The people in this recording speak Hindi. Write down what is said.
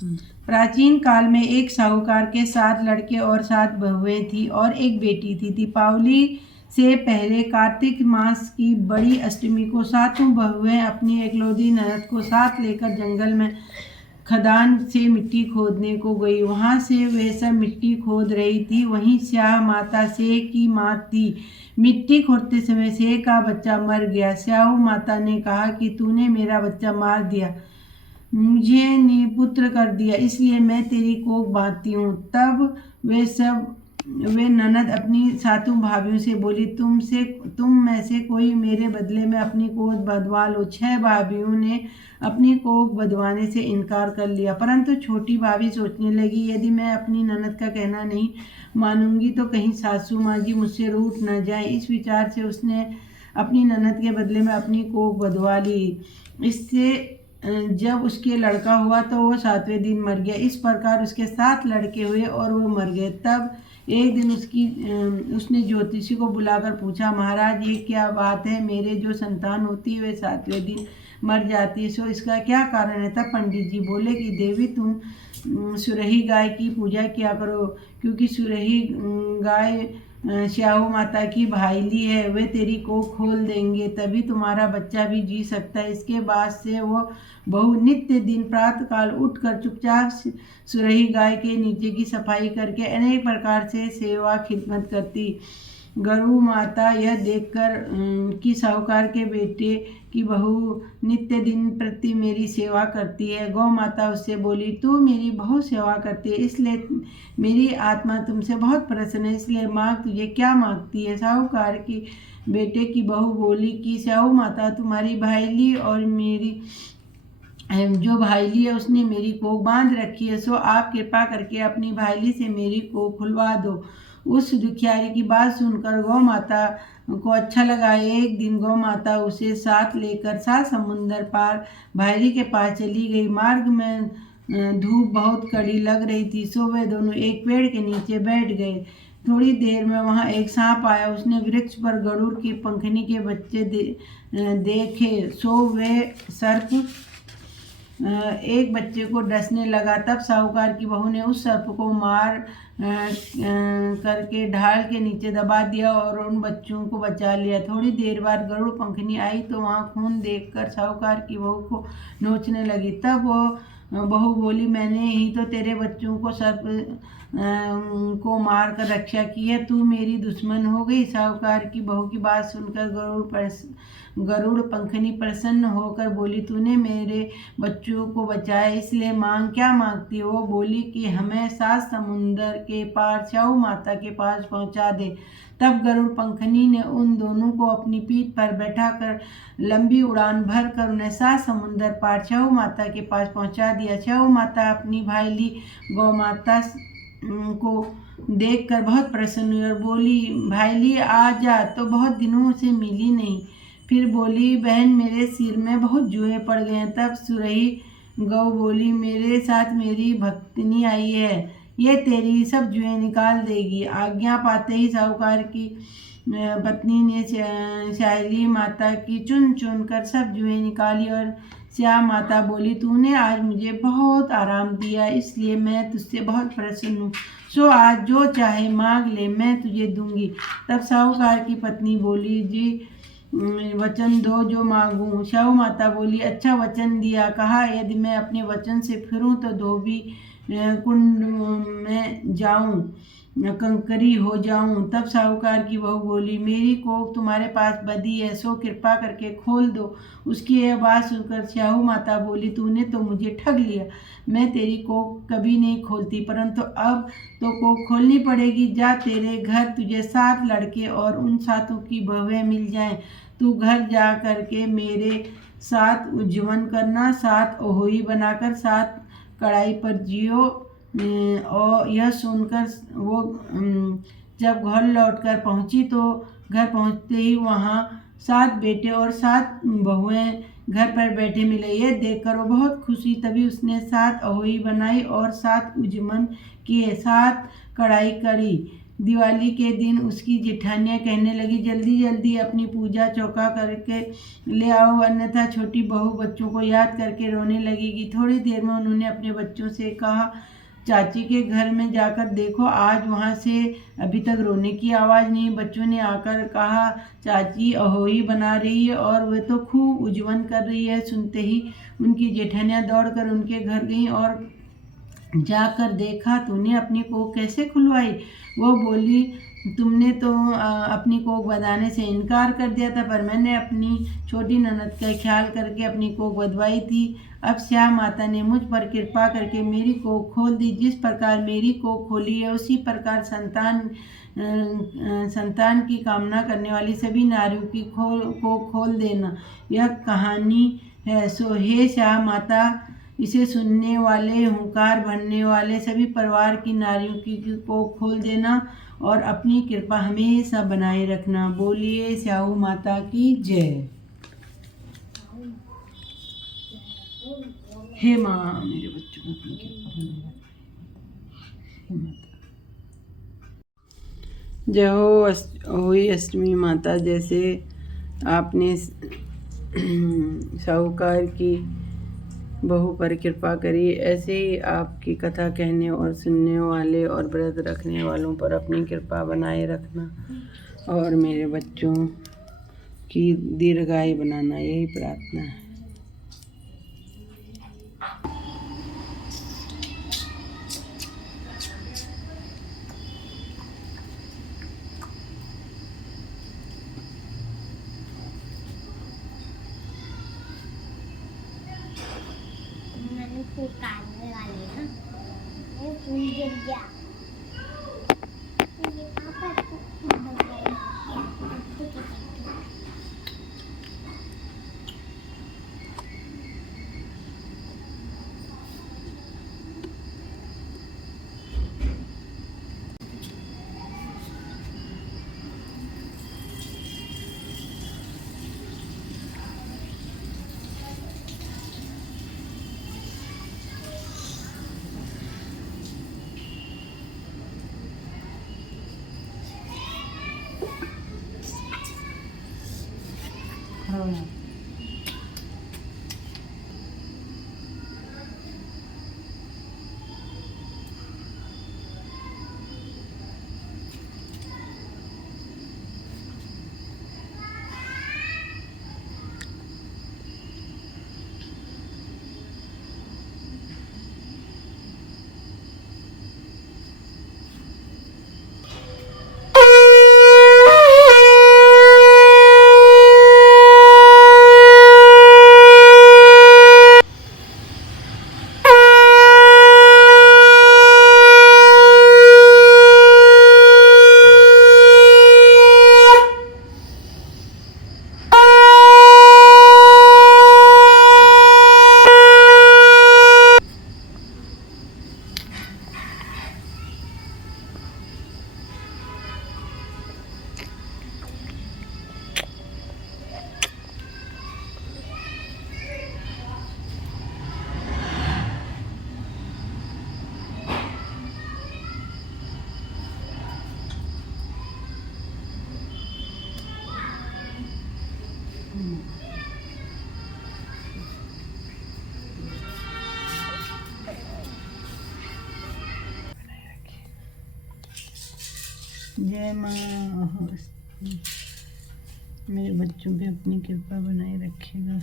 प्राचीन काल में एक साहूकार के 7 लड़के और 7 बहुएं थी और एक बेटी थी। दीपावली से पहले कार्तिक मास की बड़ी अष्टमी को सातों बहुएं अपनी एकलौती ननद को साथ लेकर जंगल में खदान से मिट्टी खोदने को गई। वहां से वे सब मिट्टी खोद रही थी। वहीं स्याह माता सेह की माँ थी। मिट्टी खोदते समय सेह का बच्चा मर गया। स्याहू माता ने कहा कि तूने मेरा बच्चा मार दिया, मुझे निपुत्र कर दिया, इसलिए मैं तेरी कोख बांधती हूँ। तब वे ननद अपनी सातों भाभियों से बोली, तुम में से कोई मेरे बदले में अपनी कोख बंधवा लो। 6 भाभियों ने अपनी कोख बंधवाने से इनकार कर लिया, परंतु छोटी भाभी सोचने लगी, यदि मैं अपनी ननद का कहना नहीं मानूंगी तो कहीं सासू माँ जी मुझसे रूठ न जाए। इस विचार से उसने अपनी ननद के बदले में अपनी कोख बंधवा ली। इससे जब उसके लड़का हुआ तो वो 7वें दिन मर गया। इस प्रकार उसके 7 लड़के हुए और वो मर गए। तब एक दिन उसने ज्योतिषी को बुलाकर पूछा, महाराज ये क्या बात है, मेरे जो संतान होती है वे 7वें दिन मर जाती है, सो इसका क्या कारण है। तब पंडित जी बोले कि देवी तुम सुरही गाय की पूजा किया करो, क्योंकि सुरही गाय स्याहू माता की भाईली है, वे तेरी कोख खोल देंगे, तभी तुम्हारा बच्चा भी जी सकता है। इसके बाद से वो बहू नित्य दिन प्रातः काल उठकर चुपचाप सुरही गाय के नीचे की सफाई करके अनेक प्रकार से सेवा खिदमत करती। गरु माता यह देखकर कि साहूकार के बेटे की बहू नित्य दिन प्रति मेरी सेवा करती है, गौ माता उससे बोली, तू मेरी बहुत सेवा करती है, इसलिए मेरी आत्मा तुमसे बहुत प्रसन्न है, इसलिए माँ तुझे क्या मांगती है। साहूकार की बेटे की बहू बोली कि स्याहू माता तुम्हारी भाईली और मेरी जो भाईली है उसने मेरी कोख बांध रखी है, सो आप कृपा करके अपनी भाईली से मेरी कोख खुलवा दो। उस दुखियारी की बात सुनकर गौ माता को अच्छा लगा। एक दिन गौ माता उसे साथ लेकर 7 समुंदर पार भाईली के पास चली गई। मार्ग में धूप बहुत कड़ी लग रही थी, सो वे दोनों एक पेड़ के नीचे बैठ गए। थोड़ी देर में वहां एक सांप आया। उसने वृक्ष पर गरुड़ की पंखनी के बच्चे देखे, सो वे सर्प एक बच्चे को डसने लगा। तब साहूकार की बहू ने उस सर्प को मार करके ढाल के नीचे दबा दिया और उन बच्चों को बचा लिया। थोड़ी देर बाद गरुड़ पंखनी आई तो वहां खून देखकर साहूकार की बहू को नोचने लगी। तब वो बहू बोली, मैंने ही तो तेरे बच्चों को सर्प को मार कर रक्षा की है, तू मेरी दुश्मन हो गई। साहूकार की बहू की बात सुनकर गरुड़ पंखनी प्रसन्न होकर बोली, तूने मेरे बच्चों को बचाया, इसलिए मांग क्या मांगती हो। वो बोली कि हमें 7 समुंदर के पार स्याहू माता के पास पहुंचा दे। तब गरुड़ पंखनी ने उन दोनों को अपनी पीठ पर बैठाकर लंबी उड़ान भर कर उन्हें 7 समुंदर पार स्याहू माता के पास पहुंचा दिया। स्याहू माता अपनी भाईली गौ माता को देखकर बहुत प्रसन्न हुई और बोली, भाईली आ जा, तो बहुत दिनों से मिली नहीं। फिर बोली, बहन मेरे सिर में बहुत जुएं पड़ गए हैं। तब सुरही गौ बोली, मेरे साथ मेरी भक्तनी आई है, ये तेरी सब जुएं निकाल देगी। आज्ञा पाते ही साहूकार की पत्नी ने स्याहली माता की चुन चुन कर सब जुएं निकाली और स्याह माता बोली, तूने आज मुझे बहुत आराम दिया, इसलिए मैं तुझसे बहुत प्रसन्न हूँ, सो आज जो चाहे मांग ले, मैं तुझे दूंगी। तब साहूकार की पत्नी बोली, जी वचन दो जो मांगूं। स्याहू माता बोली, अच्छा वचन दिया। कहा, यदि मैं अपने वचन से फिरूं तो धोबी कुंड में जाऊं, कंकरी हो जाऊं। तब साहूकार की बहू बोली, मेरी कोख तुम्हारे पास बंधी है, सो कृपा करके खोल दो। उसकी यह बात सुनकर स्याहू माता बोली, तूने तो मुझे ठग लिया, मैं तेरी कोख कभी नहीं खोलती, परंतु अब तो कोख खोलनी पड़ेगी। जा, तेरे घर तुझे 7 लड़के और उन 7 की बहुएं मिल जाएं। तू घर जा करके मेरे साथ उज्जवन करना, 7 ओहोई बनाकर 7 कढ़ाई पर जियो। और यह सुनकर वो जब घर लौटकर पहुंची तो घर पहुंचते ही वहाँ 7 बेटे और 7 बहुएं घर पर बैठे मिले। यह देखकर वो बहुत खुशी। तभी उसने 7 अहोई बनाई और 7 उज्जमन किए, 7 कढ़ाई करी। दिवाली के दिन उसकी जेठानियाँ कहने लगी, जल्दी जल्दी अपनी पूजा चौका करके ले आओ, अन्यथा छोटी बहू बच्चों को याद करके रोने लगेगी। थोड़ी देर में उन्होंने अपने बच्चों से कहा, चाची के घर में जाकर देखो, आज वहाँ से अभी तक रोने की आवाज़ नहीं। बच्चों ने आकर कहा, चाची अहोई बना रही है और वह तो खूब उज्जवल कर रही है। सुनते ही उनकी जेठानियाँ दौड़कर उनके घर गईं और जाकर देखा, तूने अपनी कोख कैसे खुलवाई? वो बोली, तुमने तो अपनी कोख बंधाने से इनकार कर दिया था, पर मैंने अपनी छोटी ननद का ख्याल करके अपनी कोख बंधवाई थी। अब श्याम माता ने मुझ पर कृपा करके मेरी कोख खोल दी। जिस प्रकार मेरी कोख खोली है, उसी प्रकार संतान की कामना करने वाली सभी नारियों की कोख खोल देना। यह कहानी है। सो हे श्याम माता, इसे सुनने वाले, हुंकार भरने वाले सभी परिवार की नारियों की को खोल देना और अपनी कृपा हमेशा बनाए रखना। बोलिए स्याऊ माता की जय। हे माँ, मेरे बच्चों को अपनी कृपा बनाए रखना। हे माता जय हो। हुई अष्टमी माता, जैसे आपने साहूकार की बहू पर कृपा करी, ऐसे ही आपकी कथा कहने और सुनने वाले और व्रत रखने वालों पर अपनी कृपा बनाए रखना और मेरे बच्चों की दीर्घायु बनाना, यही प्रार्थना है। मैंने काटने वाली है ये फूल गिर गया ये पापा जय माँ, मेरे बच्चों पे अपनी कृपा बनाए रखिएगा।